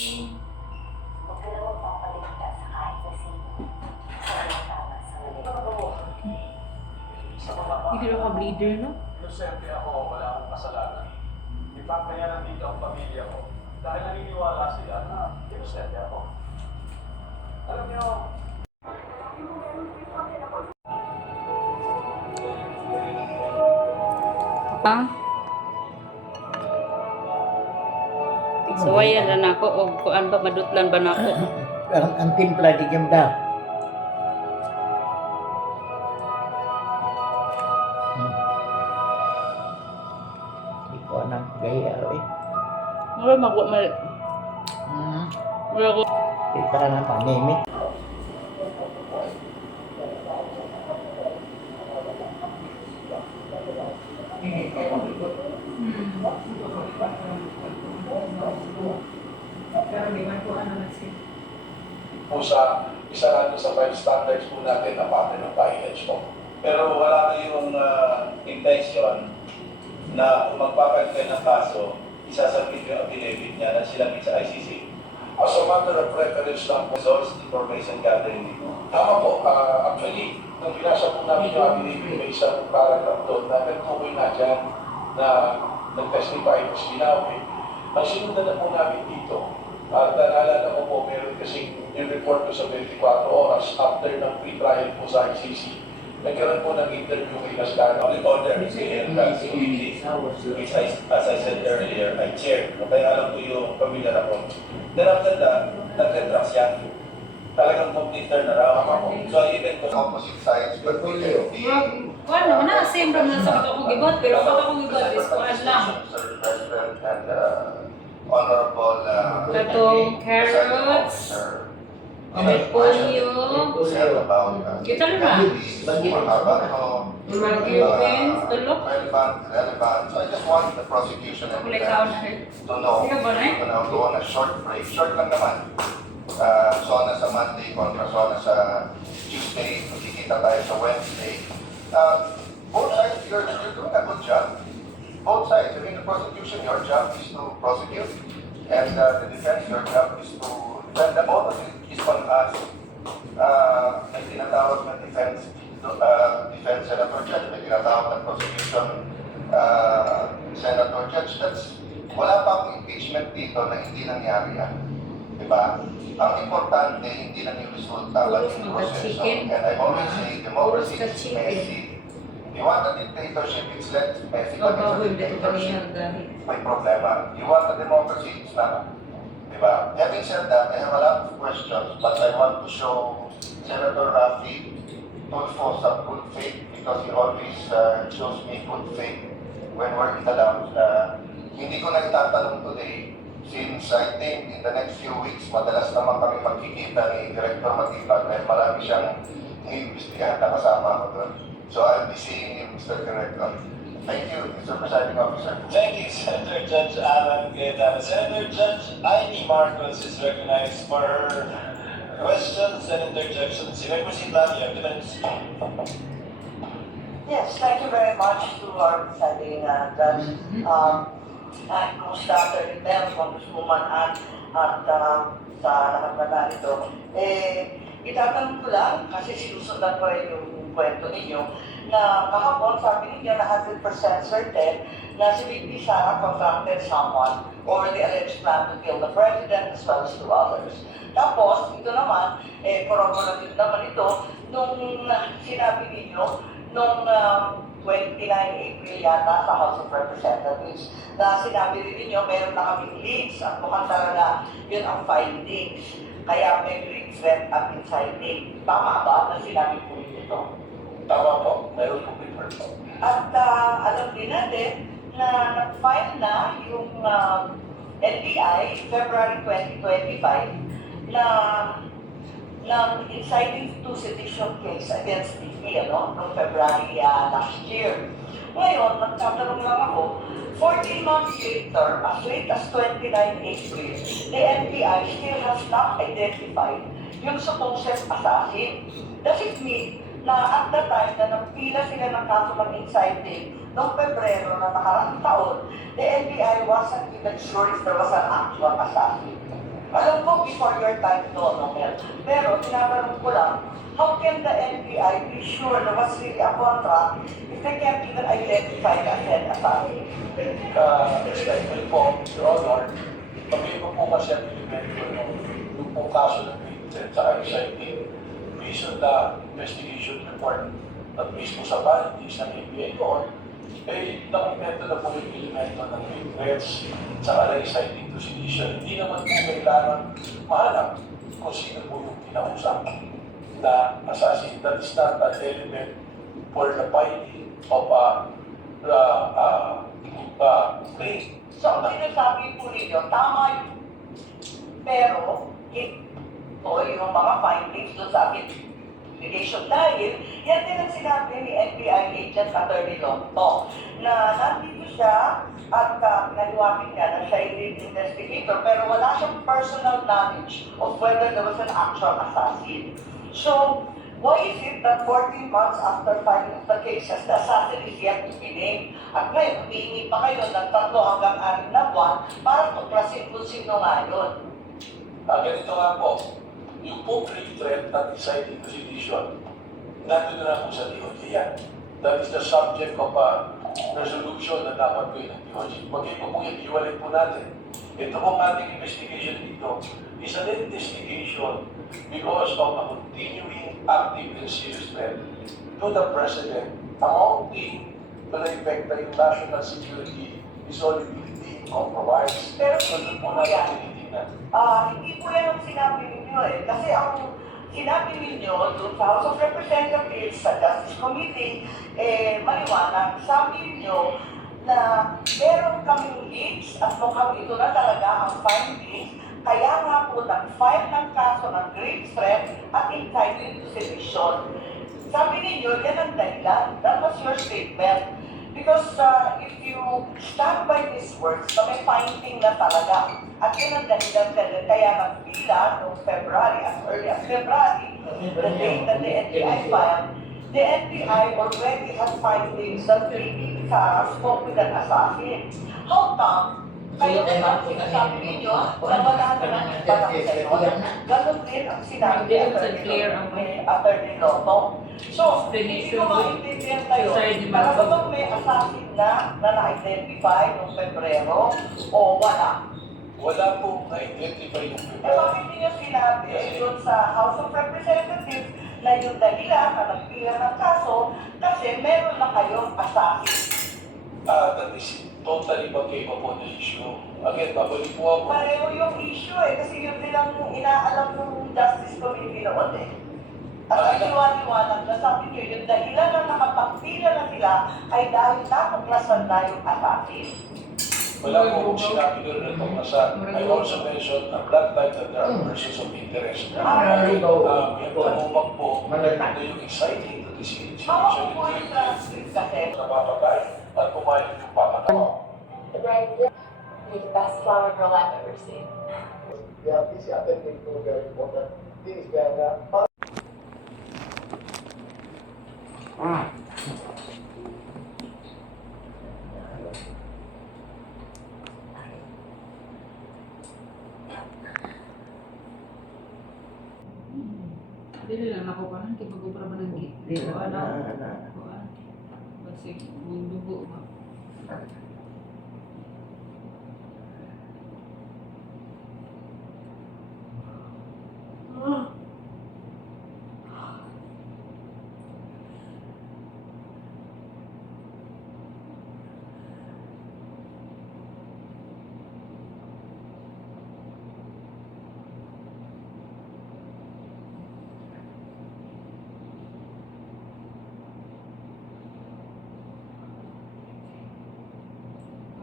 Huwag ka na magpapaligtas sa kahit na sino. Sabi ang tama sa mali. Hindi ka bleeder, no? Inosente ako, wala akong kasalanan. In fact, kaya nandito ang pamilya ko. Dahil naniniwala sila na inosente ako. Alam niyo, Ha? Suwayan na nako o kuan ba madutlan ba nako? Ang timpla di jam dah. Iko nang gaya eh. Mura magwa mal. Mura ko. Kita na pandemic. po sa isarado sa 5 standards po natin na pattern ng violence po. Pero wala kayong intention na kung magpapalit ng kaso, isasabit yung affidavit niya na sila sa ICC. As a matter of reference lang po, source information gathering dito. Tama po, actually, nung binasa po namin yung affidavit, may isang paragraph doon na nagtukoy na dyan na nag-testify po si Binawi. Ang sinundan na po namin dito, at naalala ko po, meron kasing report ko sa 24 oras after ng pre-trial po sa ICC. Nagkaroon po ng interview kay Nascano. The order is here, which as I said earlier, I chaired. Kaya alam ko yung familiar ako. Then after that, nag-retract siya. Talagang complete turnaround ako. So even kung opposite sides, but we can be... Ano na, same ram na sa akong gibot, pero pag akong gibot is kuan lang. Sir President and Honorable Katong carrots, repolyo, kita na. Magyo beans, tulok. Relevant. So I just want the prosecution and defense to know. We'll go on a short break. Short lang naman. Sona sa Monday kontra Sona sa Tuesday. Magkikita tayo sa Wednesday. Both sides, you're doing a good job. Both sides. I mean, the prosecution, your job is to prosecute. And the defense, your job is to defend. The both of it is on us. May tinatawag na defense senator judge, may tinatawag na prosecution senator judge. Wala pa akong impeachment dito na hindi nangyari yan. Diba? Ang importante, hindi lang yung resulta, but yung proseso. And I always say, democracy is messy. You want a dictatorship, it's less messy, but it's a dictatorship. May problema. You want a democracy, it's not. Diba? Having said that, I have a lot of questions, but I want to show Senator Rafi Tulfo some good faith because he always shows me good faith when we're in the lounge. Hindi ko na itatanong today since I think in the next few weeks, madalas naman kami magkikita ni Director Matibag dahil marami siyang iimbestigahan na kasama ko doon. So I'll be seeing you, Mr. Director. Thank you, Mr. Presiding Officer. Thank you, Senator Judge Alan Gaetano. Senator Judge Ivy Marcos is recognized for her questions and interjections. You may proceed, ma'am. You have 2 minutes. Yes, thank you very much to our presiding judge. Kumusta Sir Intel, Congresswoman at sa lahat na narito. Itatanong ko lang, kasi sinusundan ko rin yung kwento ninyo, na kahapon sabi ninyo na 100% certain na si VP Sara contracted someone over the alleged plan to kill the president as well as 2 others. Tapos, ito naman, corroborative naman ito, nung sinabi ninyo, nung 29 April yata sa House of Representatives, na sinabi rin ninyo, meron na kaming leads at mukhang talaga yun ang findings. Kaya may green threat at inciting. Tama ba na sinabi po ito? Tama po, meron po paper po. At alam din natin na nag-file na yung NBI February 2025 na ng inciting to sedition case against DP, noong February last year. Ngayon, nagtatanong lang ako, 14 months later, as late as 29 April, the NBI still has not identified yung supposed assassin. Does it mean na at the time na nagpila sila ng kaso ng inciting noong Pebrero na nakaraang taon, the NBI wasn't even sure if there was an actual assassin? Alam ko before your time to, Mel. Pero tinatanong ko lang, how can the NBI be sure na was really a contract if they can't even identify the assassin? Respectful po, Your Honor, pag-iba po kasi ang elemento nung po kaso ng Vincent sa exciting based on the investigation report at mismo sa findings ng NBI noon, dokumento na po yung elemento ng regrets sa exciting to sedition. Hindi naman po kailangan mahanap kung sino po yung kinausap na assassin. That is not an element for the finding of claim. So, ang sinasabi po ninyo, tama yun. Pero, ito yung mga findings doon sa investigation dahil yan din ang sinabi ni NBI agent Attorney Longto na nandito siya at pinaliwanag niya na siya ay lead investigator pero wala siyang personal knowledge of whether there was an actual assassin. So, why is it that 14 months after filing of the cases, the assassin is yet to be named? At ngayon, humihingi pa kayo ng 3 hanggang 6 na buwan para tuklasin kung sino nga yun. Ganito nga po, yung po grave threat at exciting to sedition, nandun na po sa DOJ yan. That is the subject of a resolution na dapat gawin ng DOJ. Magkaiba po yung iwalin po natin. Ito pong ating investigation dito is an investigation because of a continuing active and serious threat to the President amounting to the effect that yung national security is already being compromised. Pero So, hindi doon po po natin yan. tinitingnan. Hindi po yan ang sinabi ninyo eh. Kasi ang sinabi ninyo doon sa House of Representatives, sa Justice Committee, maliwanag, sabi ninyo na meron kaming leaks at mukhang ito na talaga ang findings. Kaya nga po nag-file ng kaso ng grave threat at inciting to sedition. Sabi ninyo, yan ang dahilan. That was your statement. Because if you stand by these words, na may finding na talaga. At yun ang dahilan kaya nagpila noong February, as early as February, the date that the NBI filed, the NBI already has findings that maybe Sara spoke with an assassin. How come? Kayo ang sinasabi ninyo na wala na ng parang sa'yo. Ganon din ang sinabi ni Attorney Lotto. So, hindi ko maintindihan kayo. Talaga bang may assassin na na-identify noong Pebrero o wala? Wala pong na-identify yung Bakit niyo sinabi yun sa House of Representatives na yung dahilan na nagpila ng kaso kasi meron na kayong assassin? That is totally magkaiba po na issue. Again, babalik po ako. Pareho yung issue kasi yun din ang inaalam ng Justice Committee noon eh. At iniwaliwanag na sabi niyo, yung dahilan na nakapagpila na sila ay dahil natuklasan na yung assassin. Wala po kong sinabi doon na tuklasan. I also mentioned na that time that there are persons of interest. May tumumag po na yung exciting to this Hawak situation. po yung transcript kasi. Napapatay at kumain yung papatay. The bride, you're the best flower girl I've ever seen. Yeah, this I think is very important. This is where Dili lang ako pa nang kipag-ubra man ng git. Di na, Ano? na. Kuan. Basig yung dugo ba.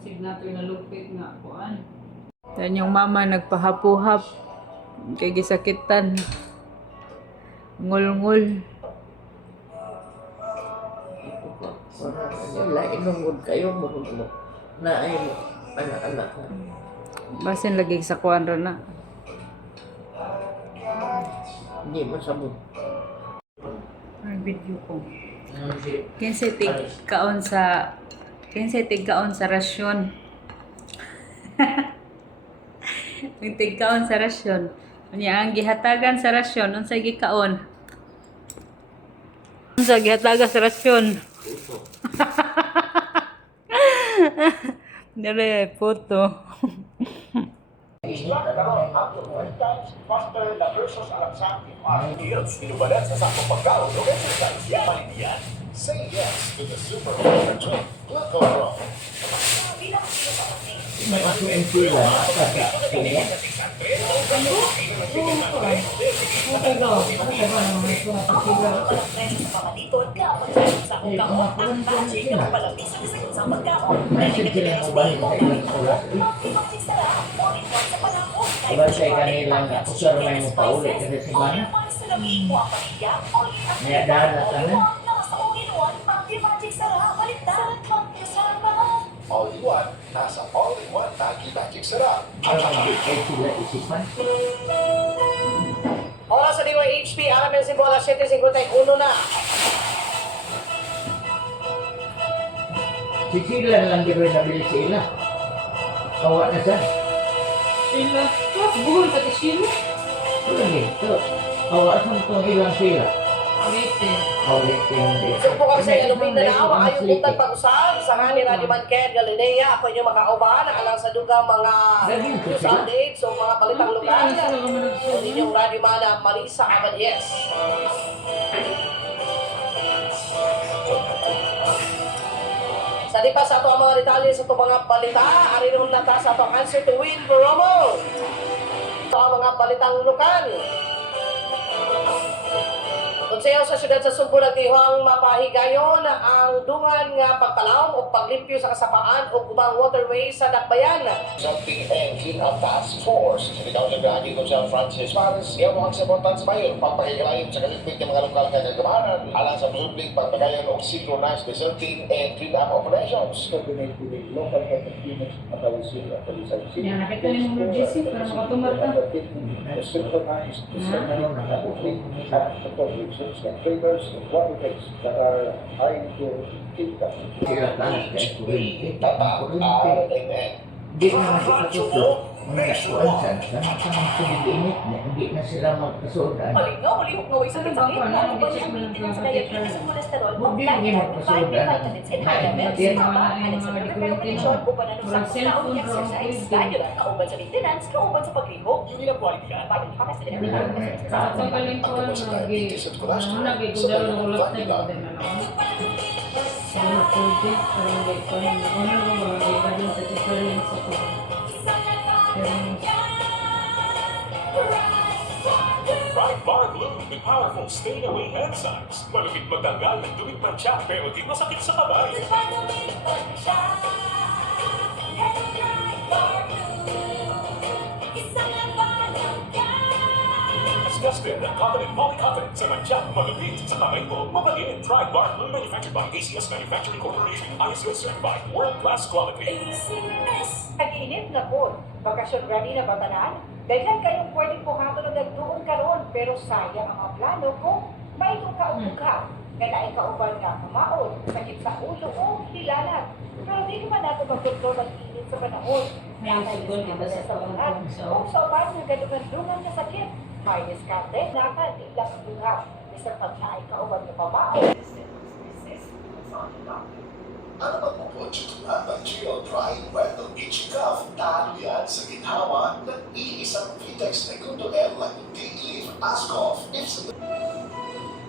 Signature na lupit nga kuan. Yan yung mama nagpahapuhap kay gisakitan. Ngul-ngul. Wala, inungod kayo, marunong na ay anak-anak na. Basin lagi sa kuan ra na. Hindi mo sabot. Ang video ko. Kinsa tig kaon sa rasyon. Ang tigkaon sa rasyon. Unya ang gihatagan sa rasyon, unsay gikaon? Unsa gihatagan sa rasyon? Dere photo. Isla karon up to 5 times faster na versus Alapsan Meals, inubalan sa sakong pagkaon o exercise. Yaman yan. Say yes to the super ultra drink. Glucose. May ako ang sila. Kaya. Walang presyo sa pamalitod, kapag sa akong kamot, ang magic na palabis sa isang pagkaon. Wala siya kanilang kusar na yung paulit kasi si Mana. May dala ka na. All-in-one, nasa all-in-one Magic Sarap. Para mag-ikay sila isipan. Oras sa DYHP, alam yung simbola 7:51 na. Si Sila lang di ba nabili sila? Kawa na siya. Sila. Buhol pati sila. Wala dito. Kawa sa itong ilang sila. Ulitin. Ulitin. Sumpukan sa iluming na naawa, ayong utang pag-usal. Sa ni Radio Manken, Galilea, ako inyong makauban, alang sa dugang mga news updates o mga balitang lokal. Ang inyong Radio Mana, Marisa Abadies. Sa di pa sa ito ang mga detalye sa ito mga balita, arinon na ta sa ito ang answer to win Romo. Ito ang mga balitang lokal. Konseho sa siyudad sa Sugbo nagtihong mapahigayon ang dungan nga pagkalaom o paglimpyo sa kasapaan o ubang waterways sa Dakbayan. Something and clean up task force. Sa bitaw ng gani ko sa Francis Paris, iyan mo ang sabotans bayon, pagpakikilayon sa kalimpik ng mga lokal nga kagamanan, alang sa musubling pagpagayon o synchronized deserting and clean up operations. coordinate with the local health units at our city at the Rizal City. Yan, nakita niyo yung emergency para makatumar ka. The synchronized at the public and favors of waterways that are high to Kilka. Sila talas kaya kuryente. Tatak, RNN. Hindi na makikatuto. Mga kuwan sa init na hindi na sila magkasudan. Malinaw, malihok nga way sa Ano ba sakit. ako? Ano Ano ba mag-check yung mo ng maintenance sa blood diabetes at cholesterol? Hindi Pagkain, niya magpasudan. vitamins and vitamins, Yan, tama, wala and yung sa mga preparation, uban na Walang sa cellphone, exercise, wrong lalo na kauban sa maintenance, kauban sa paglihok. Yung ilang quality yan. Bayan pa kasi din. Sa kaling ko, nagigudal ng ulap na ito din na naman. Sa mga project, parang gayko na nakunan ko mga gayko sa difference ako. Pride Bar Glue with powerful stay-away enzymes. Malupit magtanggal ng dumit mancha pero di masakit sa kamay. Disgusted ng confident polyconfident sa mancha, malupit sa kamay mo. Mapagin, Pride Bar Glue manufactured by ACS Manufacturing Corporation. ISO certified world-class quality. Pag-init na po, bakasyon ready na batanan, dahil kayong pwedeng puhato na nagdoon karon pero sayang ang mga plano kung may itong kaubuka. Kailangan kauban nga kamaon, sakit sa ulo o hilalat. Pero di naman natin magkontrol ang init sa panahon. May sigol, di ba, sa pangkong sa- Kung sa uban ng gadungan na sakit, may diskarte, nakatilang ang duha. Mr. Pagkain kauban ng pamaon. Ano ba po po tutunan ng Geo Dry Wettle Beach Cuff? Talo yan sa githawa ng iisang Vitex Segundo L Daily Ascoff.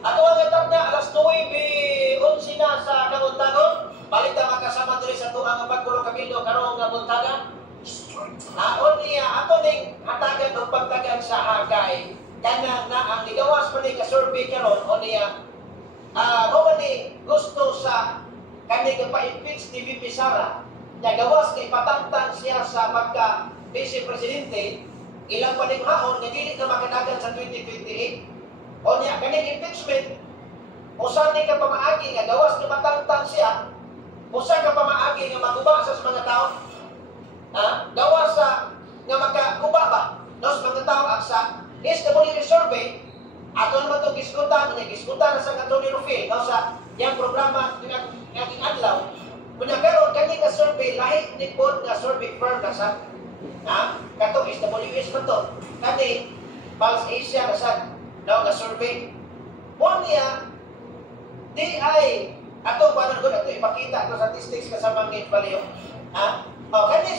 Ako ang etap na alas 9:11 na sa Kamuntagon. Balik na makasama diri sa tuhang pagkulo kabildo karong nga buntagan. Aon niya ako ning hatagan og pagtagan sa hagay. Kana na ang ligawas pa ni ka survey karon o niya mo ni gusto sa kani ka pa-impeach ni VP Sara. Nya gawas kay patangtang siya sa pagka vice presidente ilang panimhaon nga dili ka makadagan sa 2028. O niya kaning impeachment usa ni ka pamaagi nga gawas ni matangtang siya usa ka pamaagi nga maguba sa mga tao gawas sa nga makaguba ba sa mga tao sa SWD survey ato naman itong giskutan na sa Antonio Rufil sa yung programa ng adlaw kunya karon kani ka survey lahi ni pod nga survey firm na sa kato SWS ba to? Kani, Pulse Asia, kasad, daw nga survey. One niya, di ay, ato, paano ko na ito, ipakita ito statistics kasama ng Baliw. Ha? O, kani,